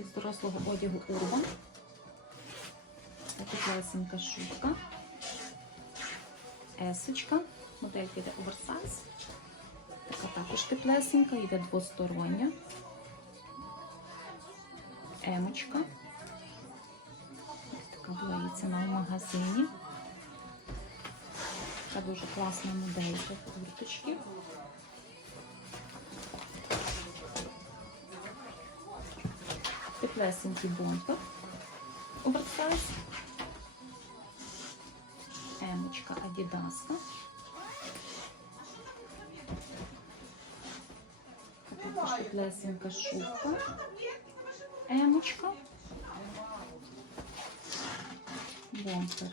Із дорослого одягу Urban. Така класенька шубка. Есочка. Моделька йде оверсайз. Така також теплесенька, йде двостороння. Емочка. Така була її ціна в магазині. Така дуже класна моделька курточки. Теплесенький бомбер. Оверсайз. Емочка Адідаска. Теплесенька шубка. Емочка. Бомбер.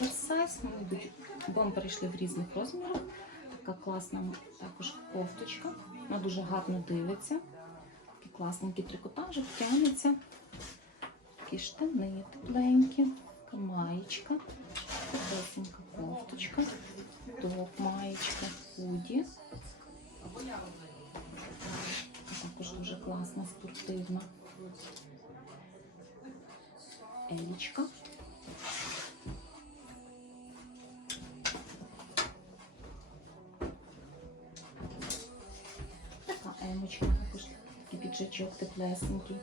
Оверсайз. Вони. Бомбери йшли в різних розмірах. Така класна також кофточка. Вона дуже гарно дивиться. Класненький трикотажик, тягнеться. Такі штани тепленькі, маєчка, теплесенька кофточка, топ маєчка, худі. Також дуже класна, спортивна. Елічка. Емочка, також такий піджачок теплесенький.